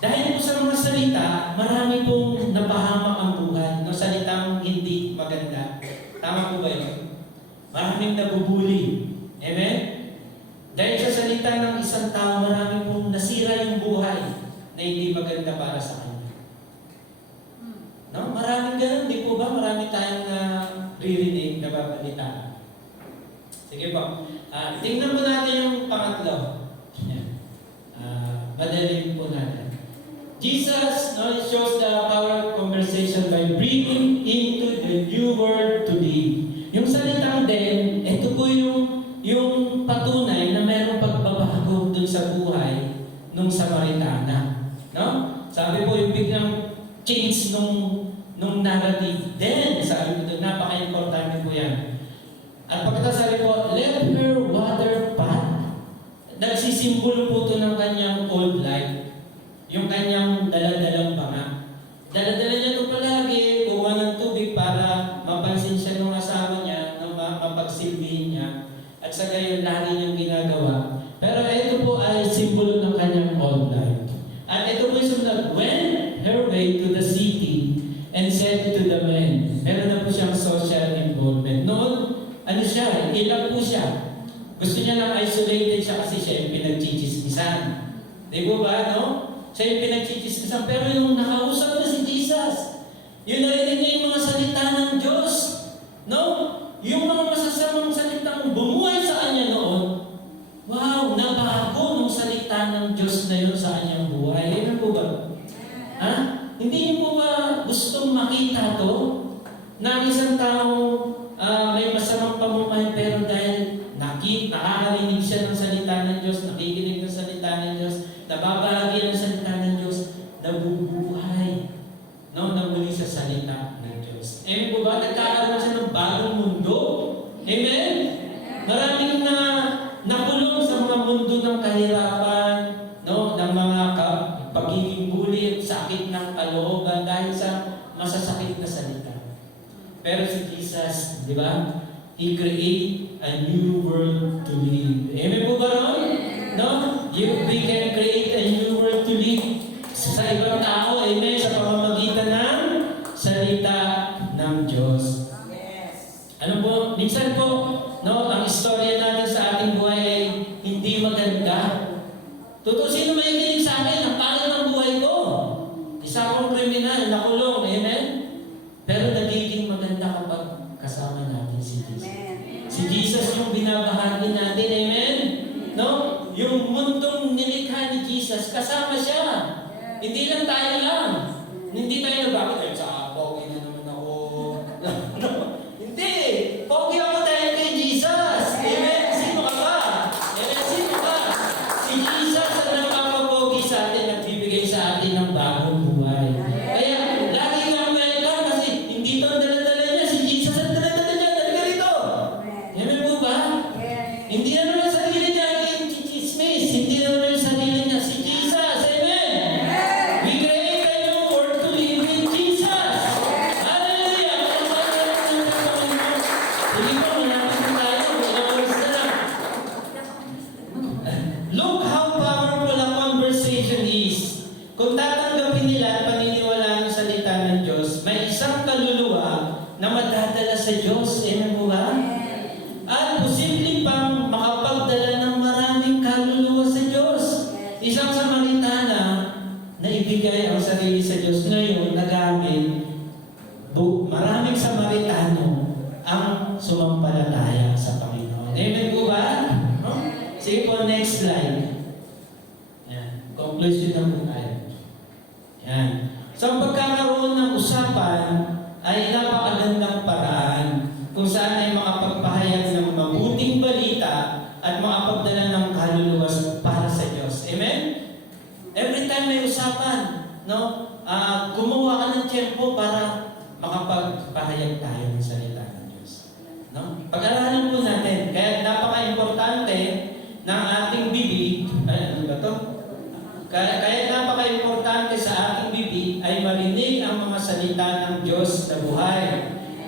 Dahil po sa mga salita, marami pong napahamak ang buhay. No, salitang hindi maganda. Tama po ba yun? Maraming nabubuli. Amen? Dahil sa salita ng isang tao, marami pong nasira yung buhay na hindi maganda para sa kanya. No? Maraming ganun, di po ba? Marami tayong ririnig na babalita. Sige po. Tingnan po natin yung pangatlo. Yan. Madali po natin. Jesus shows the power of conversation by bringing into the new world to live. Yung salitang din, ito po yung patunay na mayroong pagbabago dun sa buhay nung Samaritana. No? Sabi po yung biglang change nung narrative. Then, sabi ko doon, napaka-importante po yan. At pagkatasabi po, let her water path. Nagsisimbolo po ito ng kanyang old life. Yung kanyang daladalang banga. Daladala niya ito palagi, kuha ng tubig para mapansin siya ng asawa niya, mapagsilbihin niya. At sa gayon, lagi niyang ginagawa. Pero ito po ay simbolo ng kanyang old life. At ito po yung sumunod, went her way to the city and said to the men. Meron na po siyang social involvement. Noon, ano siya, ilang po siya. Gusto niya lang isolated siya kasi siya yung pinagchichismisan. Di po ba, no? Siya yung pinagchichismisan. Pero yung nakausap na si Jesus, yung narinig niya yung mga salita ng Diyos, no? Yung mga masasamang salitang bumuhay sa kanya noon, wow, nabago ng salita ng Diyos na yun sa kanyang buhay. Ano po ba? Ha? Hindi niyo po ba gustong makita to? Na isang tao may masamang pamumuhay pero dahil nakakarinig siya ng salita ng Diyos, nakikinig ng salita ng Diyos, nababahagi ng salita ng Diyos, nabubuhay. No? Namuli sa salita ng Diyos. Amen po ba? Nagkakaroon siya ng bagong mundo. Amen? Maraming nakulong sa mga mundo ng kahirapan, no? Ng mga pagiging bulit, sakit ng kalooban dahil sa masasakit na salita. Pero si Jesus, di ba? He create a new world to live. Amen po ba ron? No? We can create a new world to live sa ibang tao. Amen? Sa pamamagitan ng salita ng Diyos. Yes. Ano po? Minsan po, no, ang istorya natin sa ating buhay ay hindi maganda. Totoo, sino may kinig sa akin? Ang pangit ng buhay ko. Isa akong kriminal, nakulong. Amen? Pero nagiging maganda kapag kasama natin si Jesus. Amen. Si Jesus yung binabahagi natin. Amen? No? Yung mundong nilikha ni Jesus, kasama siya. Hindi lang tayo lang. Hindi tayo na bakit? Ay, sa pogi na naman ako. No? Hindi. Pogi ako dahil kay Jesus. Amen? Sino ka ba? Amen? Sino ka? Si Jesus ang nagpapapogi sa atin at bibigay sa atin ng bagong buhay. Kaya, lagi kang welcome kasi hindi ito ang daladala niya. Si Jesus ang daladala niya. Dali ka rito. Amen po ba? Hindi na naman sarili niya ang chismis. Hindi na naman sarili niya. Si Jesus. Amen? We create a new world to live with Jesus. Hallelujah! Sige po, malapit na tayo. Ilang oras na lang. Look how powerful a conversation is. Kung tatanggapin nila at paniniwalaan ang salita ng Diyos, may isang kaluluwa na madadala sa Diyos. Amen po ba? At posibleng pang makapagdala ng maraming kaluluwa sa Diyos. Isang Samaritana na ibigay ang sarili sa Diyos ngayon, nagamit, maraming Samaritano ang sumampalataya sa Panginoon. Amen po ba? No? Sige po, next slide. Yan. Conclusion na po tayo. Yan. So, ang pagkakaroon ng usapan ay napakagandang paraan kung saan ay makapagpahayag ng mabuting balita at makapagdala ng kaluluwa para sa Diyos. Amen? Every time may usapan, no? Gumawa ka ng tiyempo para makapagpahayag tayo ng salita ng Diyos. No? Pag-aralan po natin. Kaya napaka-importante ng ating bibig, ano ba to? Kaya napaka-importante sa ating bibig ay marinig salita ng Diyos na buhay.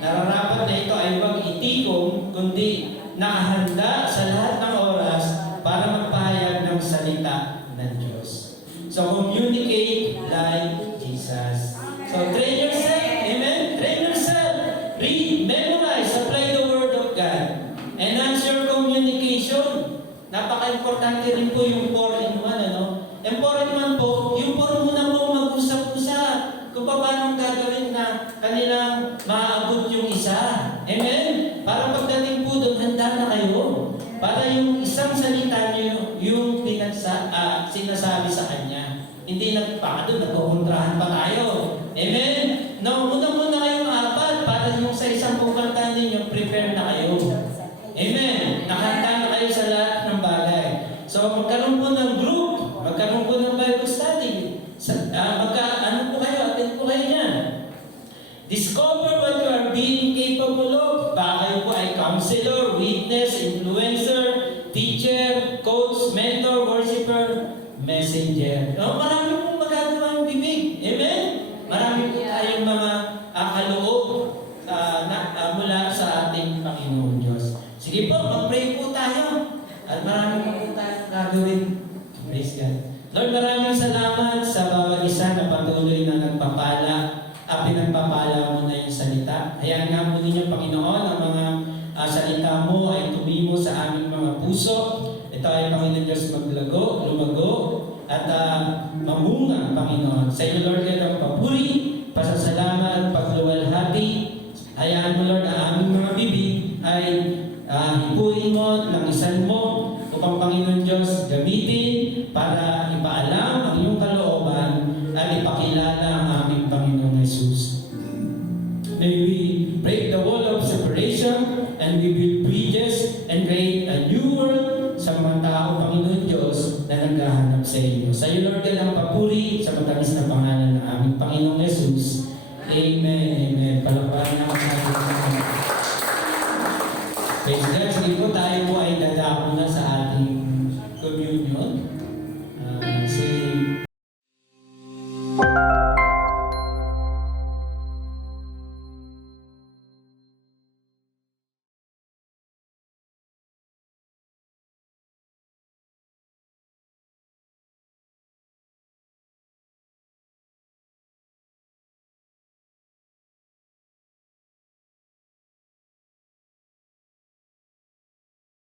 Nararapat na ito ay huwag itikong, kundi nakahanda sa lahat ng oras para magpahayag ng salita ng Diyos. So communicate like Jesus. So train yourself. Amen? Train yourself. Read, memorize, apply the Word of God. Enhance your communication. Napaka-importante rin po yung 4-in-1, ano? And 4-in-1 po, yung 4 muna po mag-usap-usap kung paano gagawin na kanilang maaabot yung isa. Amen? Para pagdating po doon, handa na kayo. Para yung isang salita nyo, yung sinasabi sa kanya. Hindi nagkukontrahan pa tayo. Amen? No, muna kayong apat para yung sa isang pupuntahan ninyo, prepare na kayo. Amen? Nakahanda na kayo sa lahat ng bagay. So, magkaroon po ng group, magkaroon po ng Bible study. Ano po kayo? Attend po kayo yan. Discover what you are being capable of. Baka kayo po ay counselor, witness, influencer, teacher, coach, mentor, worshiper, messenger. No, marami pong magagawa ang bibig. Amen? Marami po tayong mga kaloob mula sa ating Panginoon Diyos. Sige po, mag-pray po tayo. At marami po tayong gagawin. Praise God. Lord, maraming salamat sa bawat isa na patuloy na nagpapala. Pinagpapala mo na yung salita. Hayaan nga po ninyo, Panginoon, ang mga salita mo ay tumimo sa aming mga puso. Ito ay, Panginoon Diyos, lumago, at mamunga, Panginoon. Sa iyo, Lord, God, ang papuri, pasasalamat, pagluwalhati. Hayaan mo, Lord, ang aming mga bibig ay hipuin mo, langisan mo, upang, Panginoon Diyos, gamitin para ipaalam ang iyong kalooban at ipakilala ang aming Panginoong Jesus. May we break the wall of separation and we build bridges and create a new world sa mga tao, Panginoon Diyos, na naghahanap sa iyo. Sa iyo, Lord, ang papuri sa matamis na pangalan ng aming Panginoong Jesus. Amen. Amen. Palakpakan